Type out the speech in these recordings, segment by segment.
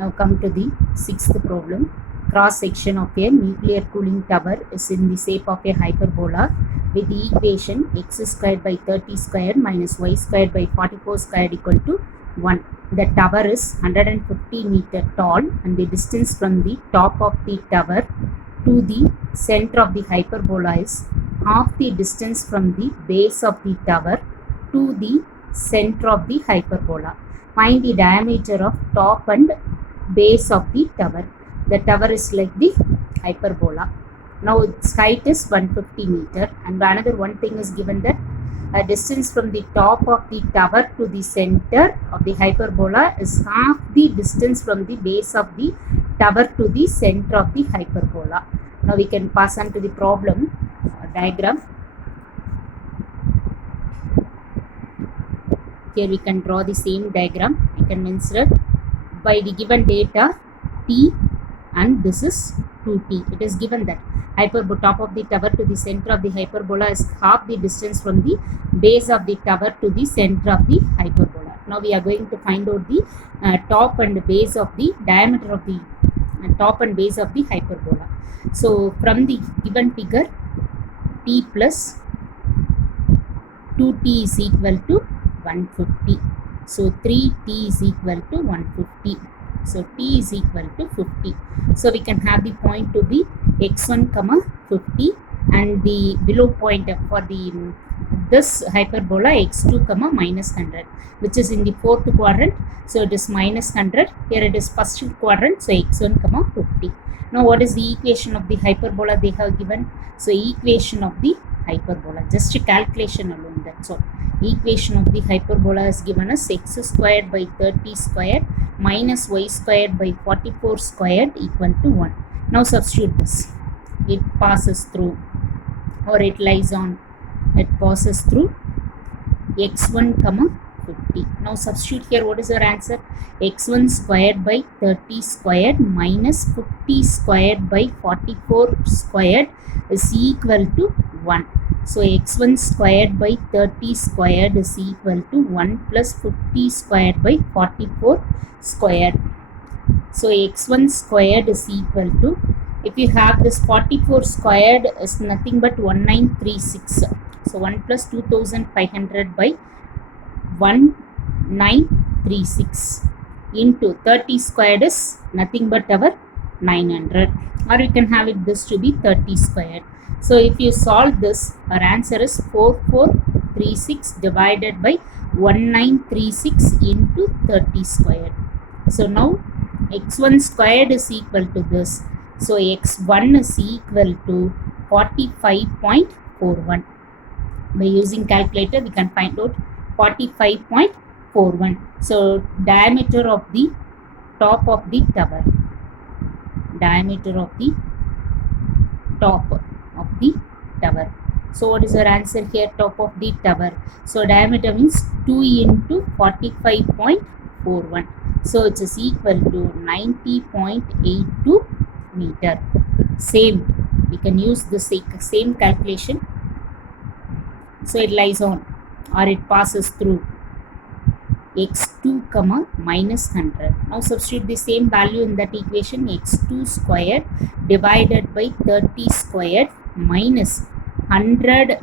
Now come to the sixth problem. Cross section of a nuclear cooling tower is in the shape of a hyperbola with the equation x squared by 30 squared minus y squared by 44 squared equal to 1. The tower is 150 meter tall and the distance from the top of the tower to the center of the hyperbola is half the distance from the base of the tower to the center of the hyperbola. Find the diameter of top and base of the tower. The tower is like the hyperbola. Now its height is 150 meter, and another one thing is given that a distance from the top of the tower to the center of the hyperbola is half the distance from the base of the tower to the center of the hyperbola. Now we can pass on to the problem diagram. Here we can draw the same diagram. I can consider by the given data t, and this is 2t. It is given that top of the tower to the center of the hyperbola is half the distance from the base of the tower to the center of the hyperbola. Now we are going to find out the top and base of the diameter of the top and base of the hyperbola. So from the given figure, t plus 2t is equal to 150. So 3t is equal to 150. So t is equal to 50. So we can have the point to be x1 comma 50, and the below point for the this hyperbola x2 comma minus 100, which is in the fourth quadrant. So it is minus 100. Here it is first quadrant. So x1 comma 50. Now what is the equation of the hyperbola they have given? So equation of the hyperbola, just a calculation alone, that's all. Equation of the hyperbola is given as x squared by 30 squared minus y squared by 44 squared equal to 1. Now substitute this. It passes through, or it lies on, it passes through x1 comma 50. Now substitute here. What is our answer? x1 squared by 30 squared minus 50 squared by 44 squared is equal to 1. So x1 squared by 30 squared is equal to 1 plus 50 squared by 44 squared. So x1 squared is equal to, if you have this 44 squared is nothing but 1936. So 1 plus 2500 by 1936 into 30 squared is nothing but our 900, or you can have it this to be 30 squared. So if you solve this, our answer is 4436 divided by 1936 into 30 squared. So now x1 squared is equal to this. So x1 is equal to 45.41. By using calculator, we can find out 45.41. So diameter of the top of the tower. Diameter of the top of the tower. So what is our answer here? Top of the tower. So diameter means 2 into 45.41. So it is equal to 90.82 meter. Same. We can use the same calculation. So it lies on, or it passes through x2 comma minus 100. Now substitute the same value in that equation. x2 squared divided by 30 squared minus 100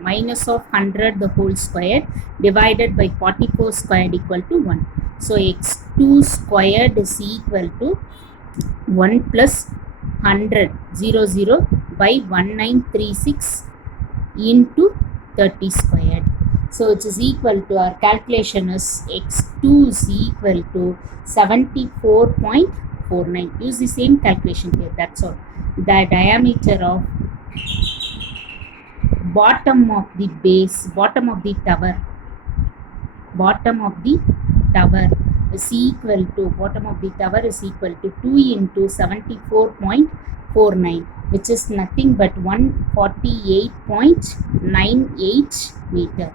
minus of 100 the whole square divided by 44 squared equal to 1. So x2 squared is equal to 1 plus 100 00 by 1936 into 30 squared. So it is equal to, our calculation is x2 is equal to 74.49. Use the same calculation here, that's all. The diameter of bottom of the base, bottom of the tower is equal to, bottom of the tower is equal to 2 into 74.49, which is nothing but 148.98 meter.